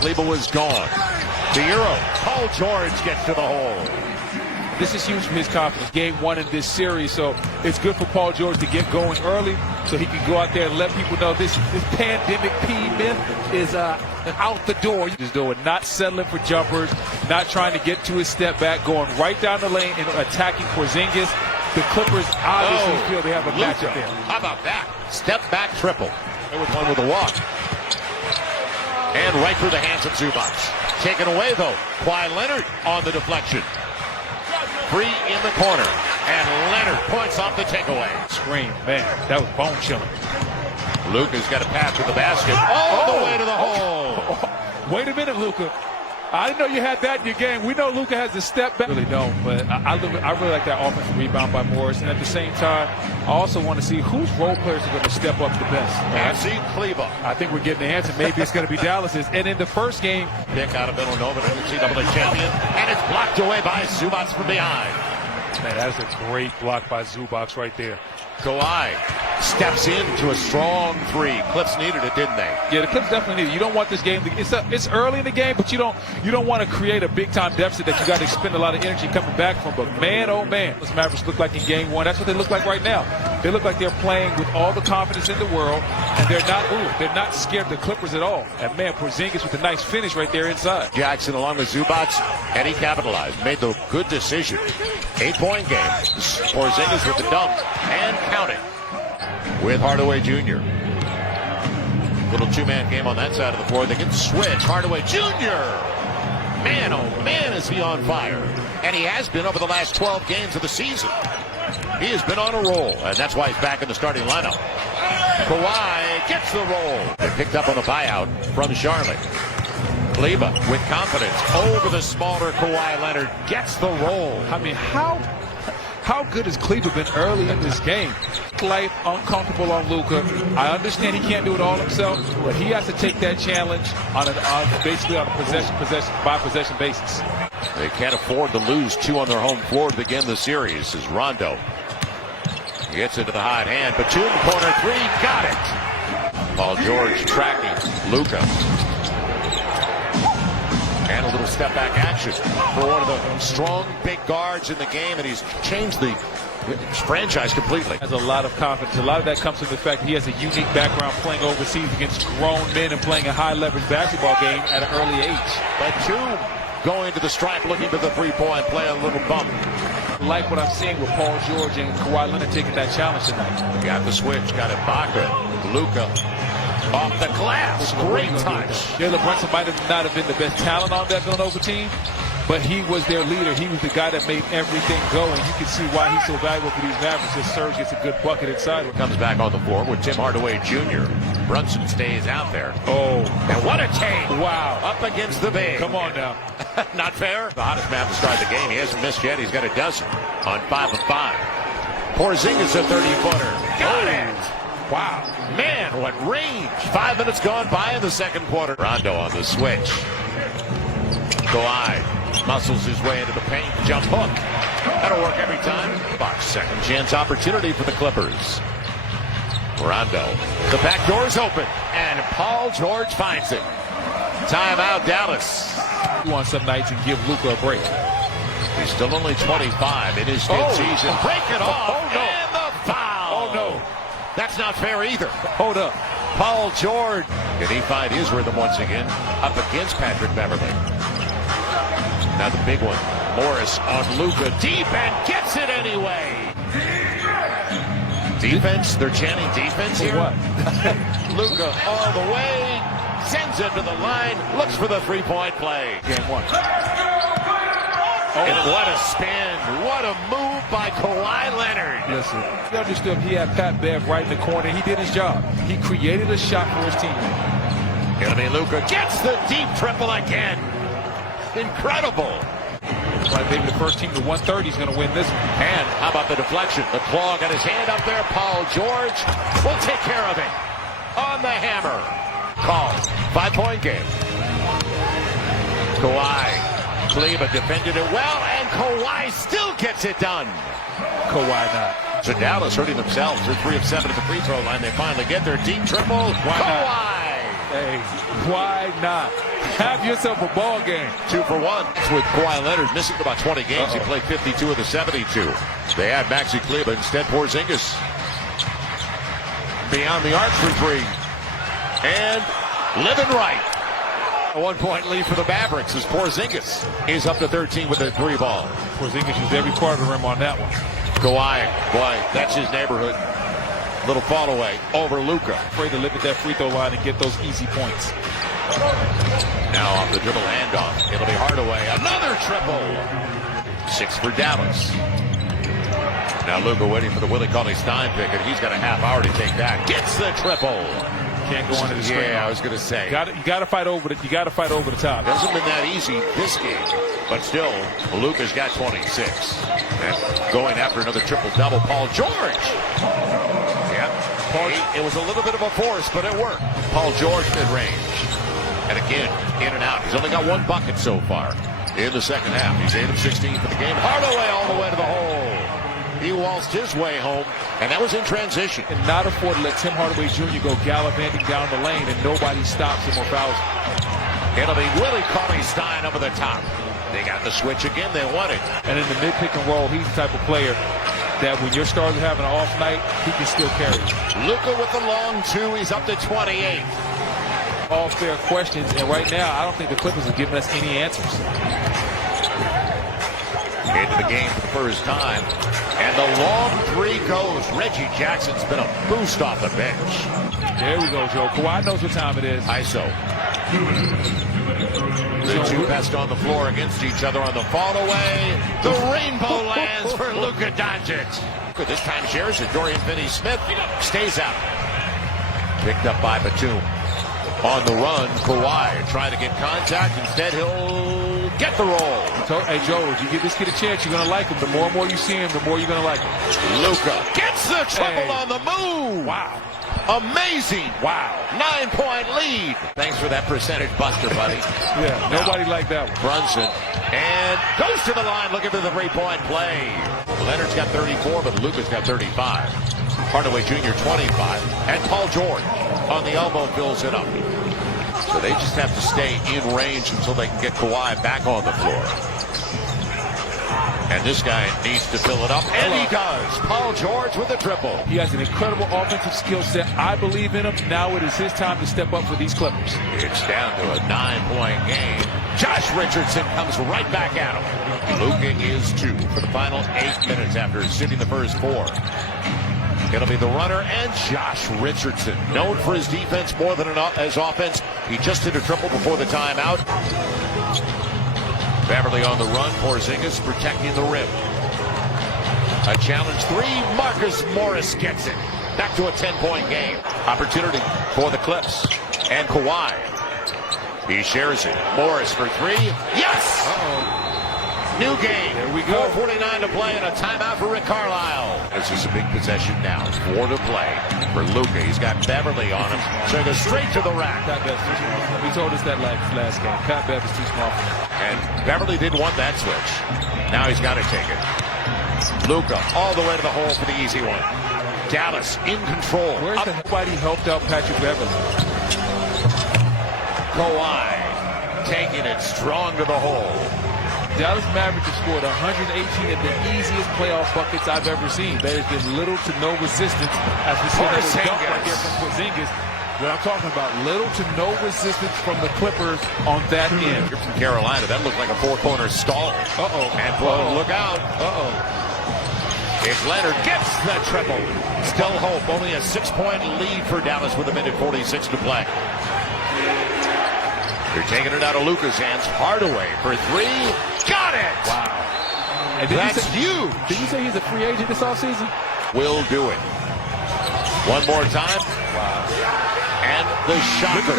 Kleber was gone. The Euro. Paul George gets to the hole. This is huge for his confidence. Game one in this series, so it's good for Paul George to get going early so he can go out there and let people know this pandemic P myth is out the door. He's doing not settling for jumpers, not trying to get to his step back, going right down the lane and attacking Porzingis. The Clippers obviously feel they have a matchup there. How about that? Step back triple. There was one with a walk. And right through the hands of Zubac. Taken away, though. Kawhi Leonard on the deflection. Free in the corner. And Leonard points off the takeaway. Scream, man, that was bone chilling. Luka's got a pass to the basket. All the way to the hole. Wait a minute, Luka. I didn't know you had that in your game. We know Luka has to step back. Really don't, but I really like that offensive rebound by Morris. And at the same time, I also want to see whose role players are going to step up the best. And see Kleber. I think we're getting the answer. Maybe it's going to be Dallas's. And in the first game, pick out of Villanova, the NCAA champion, and it's blocked away by Zubac from behind. Man, that is a great block by Zubac right there. Kawhi steps into a strong three. Clips needed it, didn't they? Yeah, the Clips definitely needed it. You don't want this game to, it's early in the game, but you don't want to create a big time deficit that you got to expend a lot of energy coming back from. But man, oh man, those Mavericks look like in game one. That's what they look like right now. They look like they're playing with all the confidence in the world, and they're not scared of the Clippers at all. And man, Porzingis with a nice finish right there inside. Jackson along with Zubac, and he capitalized, made the good decision. 8-point game. Porzingis with the dunk and counting with Hardaway Jr. Little two-man game on that side of the floor. They can switch. Hardaway Jr. Man, oh man, is he on fire. And he has been over the last 12 games of the season. He has been on a roll, and that's why he's back in the starting lineup. Kawhi gets the roll. They picked up on the buyout from Charlotte. Kleber with confidence over the smaller Kawhi Leonard gets the roll. I mean, how good has Kleber been early in this game? Life uncomfortable on Luka. I understand he can't do it all himself, but he has to take that challenge basically on a possession basis. They can't afford to lose two on their home floor to begin the series as Rondo gets into the hot hand. Batum corner three, got it. Paul George tracking Luka. And a little step back action for one of the strong big guards in the game, and he's changed the franchise completely. Has a lot of confidence. A lot of that comes from the fact he has a unique background playing overseas against grown men and playing a high leverage basketball game at an early age. Batum going to the stripe, looking for the three-point play, a little bump. Like what I'm seeing with Paul George and Kawhi Leonard taking that challenge tonight. Got the switch, got Ibaka, Luka. Off the glass, great touch. Jalen Brunson might not have been the best talent on that Villanova team, but he was their leader. He was the guy that made everything go, and you can see why he's so valuable for these Mavericks. As Serge gets a good bucket inside. Comes back on the floor with Tim Hardaway Jr. Brunson stays out there. Oh, and what a take! Wow, up against the big. Come on now. Not fair. The hottest man to start the game. He hasn't missed yet. He's got a dozen on 5 of 5. Porzingis a 30-footer. Got it. Wow, man, what range. 5 minutes gone by in the second quarter. Rondo on the switch. Kawhi muscles his way into the paint. Jump hook. That'll work every time. Box second chance opportunity for the Clippers. Rondo. The back door's open, and Paul George finds it. Timeout, Dallas. You want some nights and give Luka a break. He's still only 25 in his fifth season. Break it off. Oh, no. And the foul. Oh, no. That's not fair either. Hold up. Paul George. Can he find his rhythm once again? Up against Patrick Beverly. Now the big one. Morris on Luka. Deep and gets it anyway. Defense. They're chanting defense here. What? Luka all the way. Sends it to the line. Looks for the three-point play. Game one. And what a spin. What a move by Kawhi Leonard. Listen, he understood he had Pat Bev right in the corner. He did his job. He created a shot for his teammate. Gonna be Luka. Gets the deep triple again. Incredible. Like maybe the first team to 130 is going to win this one. And how about the deflection? The claw got his hand up there. Paul George will take care of it. On the hammer. Call. 5-point game. Kawhi. Kleber defended it well, and Kawhi still gets it done. Kawhi not. So Dallas hurting themselves. They're 3 of 7 at the free throw line. They finally get their deep triple. Why Kawhi. Not? Hey, why not? Have yourself a ball game. 2 for 1 with Kawhi Leonard missing about 20 games. He played 52 of the 72. They had Maxi Kleber. Instead, Porzingis beyond the arc for 3. And living right. A 1-point lead for the Mavericks as Porzingis is up to 13 with a 3 ball. Porzingis used every part of the rim on that one. Kawhi, boy, that's his neighborhood. Little fall away over Luka. Afraid to live at that free throw line and get those easy points. Now off the dribble handoff. It'll be Hardaway. Another triple. 6 for Dallas. Now Luka waiting for the Willie Cauley-Stein pick, and he's got a half hour to take that. Gets the triple. Can't go on to the screen. Yeah, I was going to say. You got to fight over the. You got to fight over the top. Hasn't been that easy this game, but still, Luka's got 26. And going after another triple-double, Paul George. Yeah, it was a little bit of a force, but it worked. Paul George mid-range. And again, in and out. He's only got 1 bucket so far in the second half. He's 8 of 16 for the game. Hardaway all the way to the hole. He waltzed his way home, and that was in transition. And not afford to let Tim Hardaway Jr. go gallivanting down the lane, and nobody stops him or fouls him. It'll be Willie Cauley-Stein over the top. They got the switch again. They won it. And in the mid-pick and roll, he's the type of player that when your stars are having an off night, he can still carry it. Luka with the long 2. He's up to 28. All fair questions, and right now, I don't think the Clippers are giving us any answers. Into the game for the first time. And the long 3 goes. Reggie Jackson's been a boost off the bench. There we go, Joe. Kawhi knows what time it is. ISO. The 2 best on the floor against each other on the fall away. The rainbow lands for Luka Doncic. This time shares it. Dorian Finney-Smith stays out. Picked up by Batum. On the run, Kawhi trying to get contact. Instead, he'll get the roll. Hey, Joe, if you give this kid a chance, you're going to like him. The more and more you see him, the more you're going to like him. Luka gets the triple on the move. Wow. Amazing. Wow. 9-point lead. Thanks for that percentage buster, buddy. Yeah, nobody liked that one. Brunson. And goes to the line looking for the 3-point play. Leonard's got 34, but Luka's got 35. Hardaway Jr. 25. And Paul George on the elbow fills it up. So they just have to stay in range until they can get Kawhi back on the floor. And this guy needs to fill it up, and he does. Paul George with a triple. He has an incredible offensive skill set. I believe in him. Now it is his time to step up for these Clippers. It's down to a 9-point game. Josh Richardson comes right back at him. Luka is 2 for the final 8 minutes after sitting the first 4. It'll be the runner and Josh Richardson, known for his defense more than his offense. He just hit a triple before the timeout. Beverly on the run. Porzingis protecting the rim. A challenge 3. Marcus Morris gets it. Back to a 10-point game. Opportunity for the Clips. And Kawhi. He shares it. Morris for 3. Yes! Uh-oh. New game. There we go. 4:49 to play and a timeout for Rick Carlisle. This is a big possession now. 4 to play for Luka. He's got Beverly on him. So he goes straight to the rack. Pat Bev is too small. He told us that last game. Pat Bev is too small for him. And Beverly didn't want that switch. Now he's got to take it. Luka all the way to the hole for the easy one. Dallas in control. Where's the nobody helped out Patrick Beverly? Kawhi taking it strong to the hole. Dallas Mavericks have scored 118 of the easiest playoff buckets I've ever seen. There's been little to no resistance as we see this dunk right here from Porzingis. What I'm talking about, little to no resistance from the Clippers on that end. You're from Carolina. That looked like a 4-corner stall. Uh-oh. And look out. Uh-oh. If Leonard gets the triple, still hope. Only a 6-point lead for Dallas with a minute 46 to play. They're taking it out of Luka's hands. Hardaway for 3. Got it! Wow. And that's huge. Did you say he's a free agent this offseason? Will do it. One more time. Wow. And the shocker.